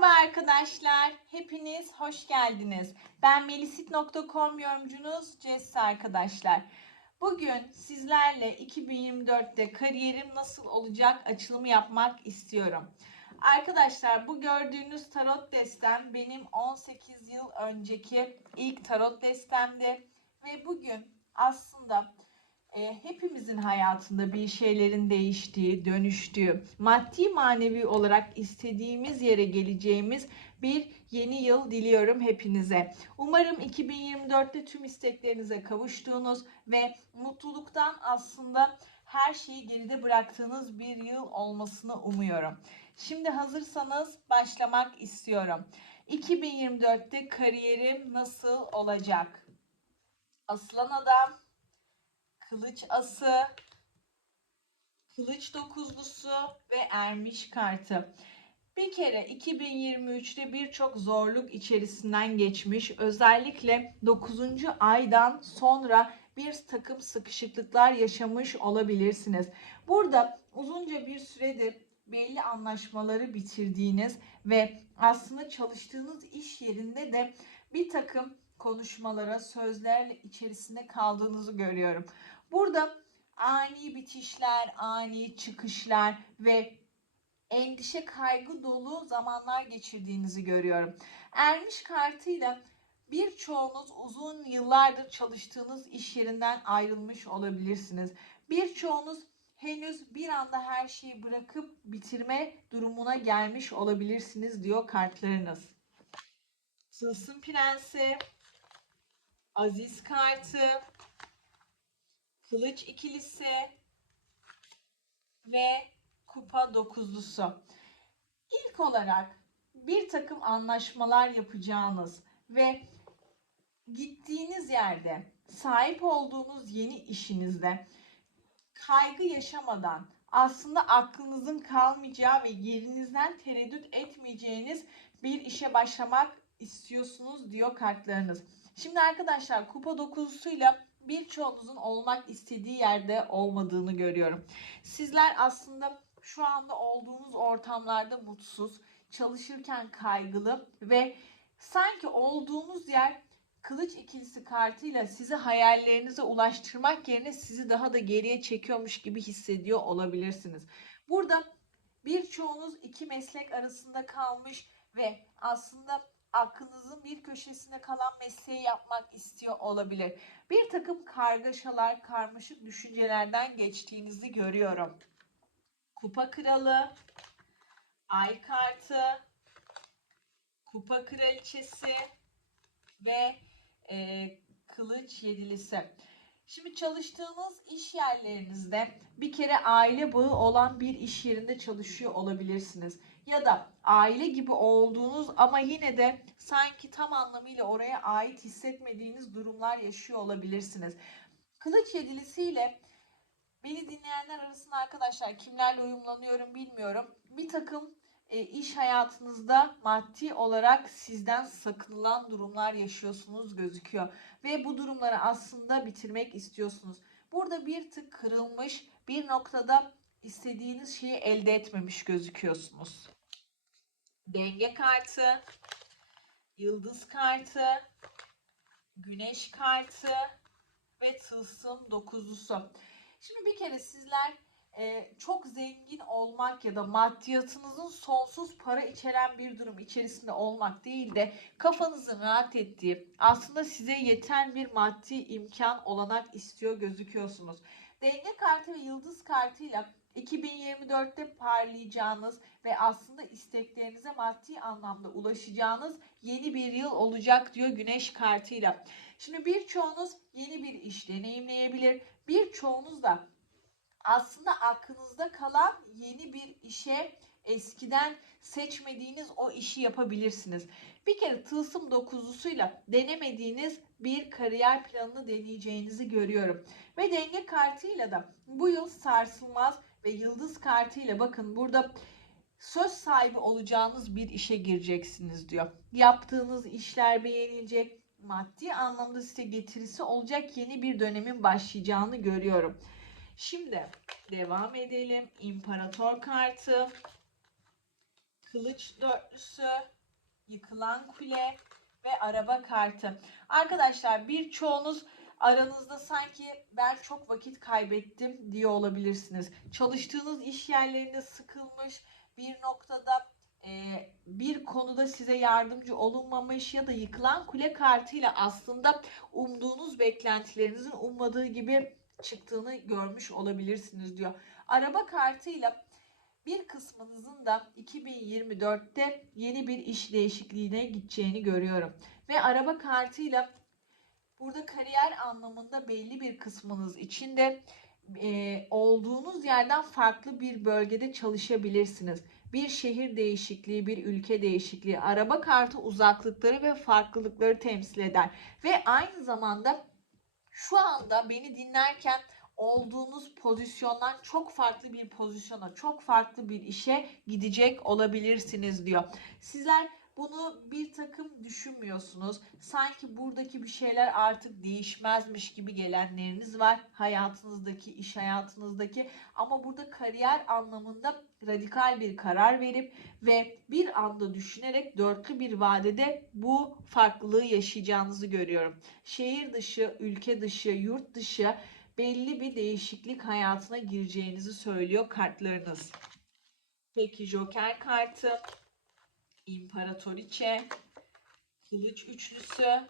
Merhaba arkadaşlar. Hepiniz hoş geldiniz. Ben melisit.com yorumcunuz Jesse arkadaşlar. Bugün sizlerle 2024'te kariyerim nasıl olacak açılımı yapmak istiyorum. Arkadaşlar bu gördüğünüz tarot destem benim 18 yıl önceki ilk tarot destemdi. Ve bugün aslında e, hepimizin hayatında bir şeylerin değiştiği, dönüştüğü, maddi manevi olarak istediğimiz yere geleceğimiz bir yeni yıl diliyorum hepinize. Umarım 2024'te tüm isteklerinize kavuştuğunuz ve mutluluktan aslında her şeyi geride bıraktığınız bir yıl olmasını umuyorum. Şimdi hazırsanız başlamak istiyorum. 2024'te kariyerim nasıl olacak? Aslan adam, kılıç ası, kılıç dokuzlusu ve ermiş kartı. Bir kere 2023'te birçok zorluk içerisinden geçmiş. Özellikle 9. aydan sonra bir takım sıkışıklıklar yaşamış olabilirsiniz. Burada uzunca bir süredir belli anlaşmaları bitirdiğiniz ve aslında çalıştığınız iş yerinde de bir takım konuşmalara, sözlerle içerisinde kaldığınızı görüyorum. Burada ani bitişler, ani çıkışlar ve endişe, kaygı dolu zamanlar geçirdiğinizi görüyorum. Ermiş kartıyla birçoğunuz uzun yıllardır çalıştığınız iş yerinden ayrılmış olabilirsiniz. Birçoğunuz henüz bir anda her şeyi bırakıp bitirme durumuna gelmiş olabilirsiniz diyor kartlarınız. Tılsım Prensi, Aziz kartı, Kılıç ikilisi ve Kupa dokuzlusu. İlk olarak bir takım anlaşmalar yapacağınız ve gittiğiniz yerde sahip olduğunuz yeni işinizde kaygı yaşamadan aslında aklınızın kalmayacağı ve yerinizden tereddüt etmeyeceğiniz bir işe başlamak istiyorsunuz diyor kartlarınız. Şimdi arkadaşlar kupa dokuzusuyla birçoğunuzun olmak istediği yerde olmadığını görüyorum. Sizler aslında şu anda olduğunuz ortamlarda mutsuz, çalışırken kaygılı ve sanki olduğunuz yer kılıç ikilisi kartıyla sizi hayallerinize ulaştırmak yerine sizi daha da geriye çekiyormuş gibi hissediyor olabilirsiniz. Burada birçoğunuz iki meslek arasında kalmış ve aslında aklınızın bir köşesinde kalan mesleği yapmak istiyor olabilir. Bir takım kargaşalar, karmaşık düşüncelerden geçtiğinizi görüyorum. Kupa kralı, ay kartı, kupa kraliçesi ve e, kılıç yedilisi. Şimdi çalıştığınız iş yerlerinizde bir kere aile bağı olan bir iş yerinde çalışıyor olabilirsiniz. Ya da aile gibi olduğunuz ama yine de sanki tam anlamıyla oraya ait hissetmediğiniz durumlar yaşıyor olabilirsiniz. Kılıç yedilisiyle beni dinleyenler arasında arkadaşlar kimlerle uyumlanıyorum bilmiyorum. Bir takım e, iş hayatınızda maddi olarak sizden sakınılan durumlar yaşıyorsunuz gözüküyor. Ve bu durumları aslında bitirmek istiyorsunuz. Burada bir tık kırılmış bir noktada istediğiniz şeyi elde etmemiş gözüküyorsunuz. Denge kartı, yıldız kartı, güneş kartı ve tılsım dokuzlusu. Şimdi bir kere sizler e, çok zengin olmak ya da maddiyatınızın sonsuz para içeren bir durum içerisinde olmak değil de kafanızın rahat ettiği aslında size yeten bir maddi imkan olanak istiyor gözüküyorsunuz. Denge kartı ve yıldız kartıyla 2024'te parlayacağınız ve aslında isteklerinize maddi anlamda ulaşacağınız yeni bir yıl olacak diyor güneş kartıyla. Şimdi birçoğunuz yeni bir iş deneyimleyebilir. Birçoğunuz da aslında aklınızda kalan yeni bir işe eskiden seçmediğiniz o işi yapabilirsiniz. Bir kere tılsım dokuzlusuyla denemediğiniz bir kariyer planını deneyeceğinizi görüyorum. Ve denge kartıyla da bu yıl sarsılmaz ve yıldız kartıyla bakın burada söz sahibi olacağınız bir işe gireceksiniz diyor. Yaptığınız işler beğenilecek, maddi anlamda size getirisi olacak yeni bir dönemin başlayacağını görüyorum. Şimdi devam edelim. İmparator kartı, kılıç dörtlüsü, yıkılan kule ve araba kartı. Arkadaşlar birçoğunuz aranızda sanki ben çok vakit kaybettim diye olabilirsiniz. Çalıştığınız iş yerlerinde sıkılmış bir noktada e, bir konuda size yardımcı olunmamış ya da yıkılan kule kartıyla aslında umduğunuz beklentilerinizin ummadığı gibi çıktığını görmüş olabilirsiniz diyor. Araba kartıyla bir kısmınızın da 2024'te yeni bir iş değişikliğine gideceğini görüyorum. Ve araba kartıyla burada kariyer anlamında belli bir kısmınız için de e, olduğunuz yerden farklı bir bölgede çalışabilirsiniz. Bir şehir değişikliği, bir ülke değişikliği, araba kartı uzaklıkları ve farklılıkları temsil eder. Ve aynı zamanda şu anda beni dinlerken olduğunuz pozisyondan çok farklı bir pozisyona, çok farklı bir işe gidecek olabilirsiniz diyor. Sizler bunu bir takım düşünmüyorsunuz. Sanki buradaki bir şeyler artık değişmezmiş gibi gelenleriniz var. Hayatınızdaki, iş hayatınızdaki ama burada kariyer anlamında radikal bir karar verip ve bir anda düşünerek dörtlü bir vadede bu farklılığı yaşayacağınızı görüyorum. Şehir dışı, ülke dışı, yurt dışı belli bir değişiklik hayatına gireceğinizi söylüyor kartlarınız. Peki Joker kartı, İmparatoriçe, Kılıç üçlüsü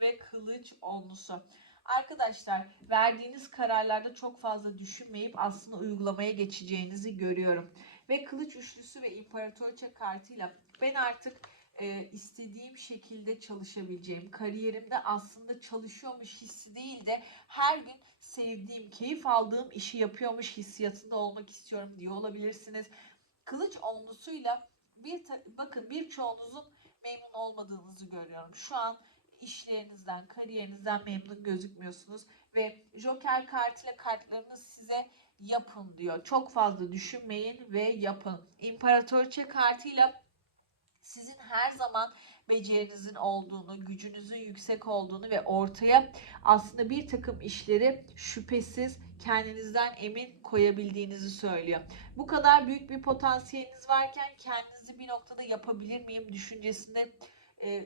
ve Kılıç onlusu. Arkadaşlar verdiğiniz kararlarda çok fazla düşünmeyip aslında uygulamaya geçeceğinizi görüyorum. Ve Kılıç üçlüsü ve İmparatoriçe kartıyla ben artık e, istediğim şekilde çalışabileceğim, kariyerimde aslında çalışıyormuş hissi değil de her gün sevdiğim, keyif aldığım işi yapıyormuş hissiyatında olmak istiyorum diye olabilirsiniz. Kılıç onlusuyla bir bakın birçoğunuzun memnun olmadığınızı görüyorum. Şu an işlerinizden, kariyerinizden memnun gözükmüyorsunuz ve Joker kartıyla kartlarınız size yapın diyor. Çok fazla düşünmeyin ve yapın. İmparatoriçe kartıyla sizin her zaman becerinizin olduğunu, gücünüzün yüksek olduğunu ve ortaya aslında bir takım işleri şüphesiz kendinizden emin koyabildiğinizi söylüyor. Bu kadar büyük bir potansiyeliniz varken kendinizi bir noktada yapabilir miyim düşüncesinde e,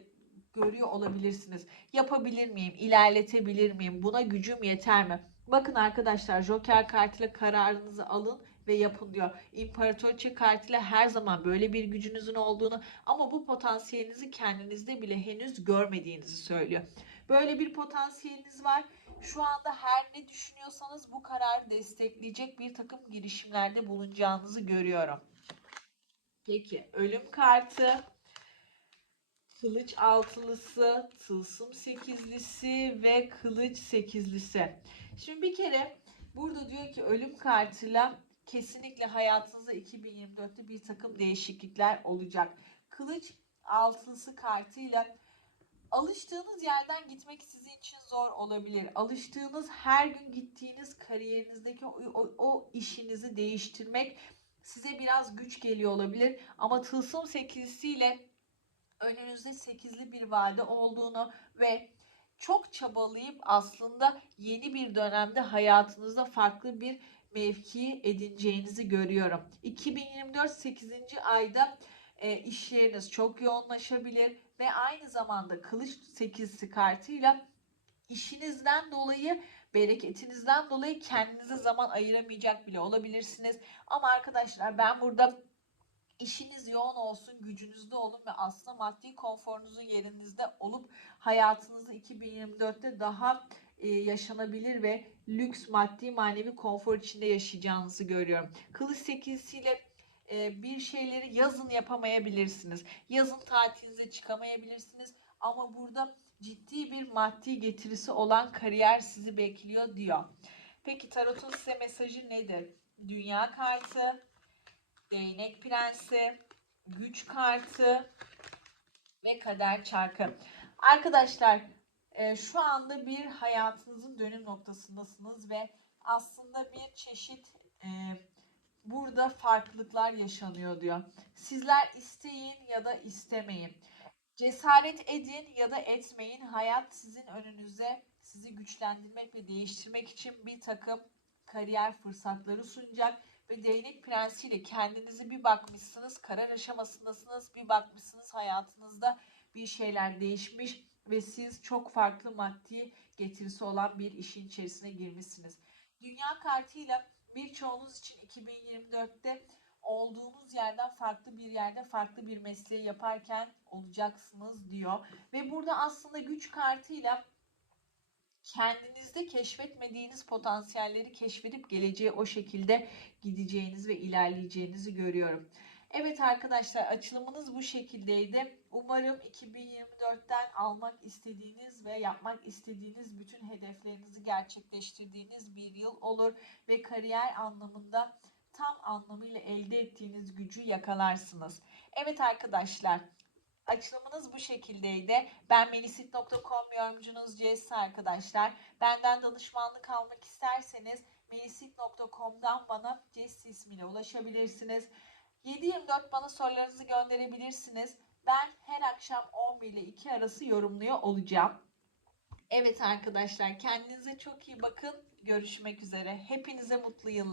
görüyor olabilirsiniz. Yapabilir miyim? İlerletebilir miyim? Buna gücüm yeter mi? Bakın arkadaşlar Joker kartıyla kararınızı alın ve yapın diyor. İmparatoriçe kartıyla her zaman böyle bir gücünüzün olduğunu ama bu potansiyelinizi kendinizde bile henüz görmediğinizi söylüyor. Böyle bir potansiyeliniz var. Şu anda her ne düşünüyorsanız bu kararı destekleyecek bir takım girişimlerde bulunacağınızı görüyorum. Peki ölüm kartı, kılıç altılısı, tılsım sekizlisi ve kılıç sekizlisi. Şimdi bir kere burada diyor ki ölüm kartıyla kesinlikle hayatınızda 2024'te bir takım değişiklikler olacak. Kılıç altılısı kartıyla alıştığınız yerden gitmek sizin için zor olabilir. Alıştığınız her gün gittiğiniz kariyerinizdeki o, o, o işinizi değiştirmek size biraz güç geliyor olabilir. Ama tılsım sekizlisiyle önünüzde sekizli bir vade olduğunu ve çok çabalayıp aslında yeni bir dönemde hayatınızda farklı bir mevki edineceğinizi görüyorum. 2024 8. ayda e, işleriniz çok yoğunlaşabilir ve aynı zamanda kılıç 8'si kartıyla işinizden dolayı bereketinizden dolayı kendinize zaman ayıramayacak bile olabilirsiniz. Ama arkadaşlar ben burada işiniz yoğun olsun, gücünüzde olun ve aslında maddi konforunuzun yerinizde olup hayatınızı 2024'te daha yaşanabilir ve lüks maddi manevi konfor içinde yaşayacağınızı görüyorum. Kılıç sekizisiyle e, bir şeyleri yazın yapamayabilirsiniz. Yazın tatilinize çıkamayabilirsiniz. Ama burada ciddi bir maddi getirisi olan kariyer sizi bekliyor diyor. Peki tarotun size mesajı nedir? Dünya kartı, değnek prensi, güç kartı ve kader çarkı. Arkadaşlar e, şu anda bir hayatınızın dönüm noktasındasınız ve aslında bir çeşit e, burada farklılıklar yaşanıyor diyor. Sizler isteyin ya da istemeyin. Cesaret edin ya da etmeyin. Hayat sizin önünüze sizi güçlendirmek ve değiştirmek için bir takım kariyer fırsatları sunacak ve değnek prensiyle kendinizi bir bakmışsınız, karar aşamasındasınız, bir bakmışsınız hayatınızda bir şeyler değişmiş ve siz çok farklı maddi getirisi olan bir işin içerisine girmişsiniz. Dünya kartıyla birçoğunuz için 2024'te olduğunuz yerden farklı bir yerde farklı bir mesleği yaparken olacaksınız diyor. Ve burada aslında güç kartıyla kendinizde keşfetmediğiniz potansiyelleri keşfedip geleceğe o şekilde gideceğiniz ve ilerleyeceğinizi görüyorum. Evet arkadaşlar açılımınız bu şekildeydi. Umarım 2024'ten almak istediğiniz ve yapmak istediğiniz bütün hedeflerinizi gerçekleştirdiğiniz bir yıl olur ve kariyer anlamında tam anlamıyla elde ettiğiniz gücü yakalarsınız. Evet arkadaşlar açılımınız bu şekildeydi. Ben melisit.com yorumcunuz Jess arkadaşlar. Benden danışmanlık almak isterseniz melisit.com'dan bana Jess ismiyle ulaşabilirsiniz. 7-24 bana sorularınızı gönderebilirsiniz. Ben her akşam 11 ile 2 arası yorumluyor olacağım. Evet arkadaşlar kendinize çok iyi bakın. Görüşmek üzere. Hepinize mutlu yıllar.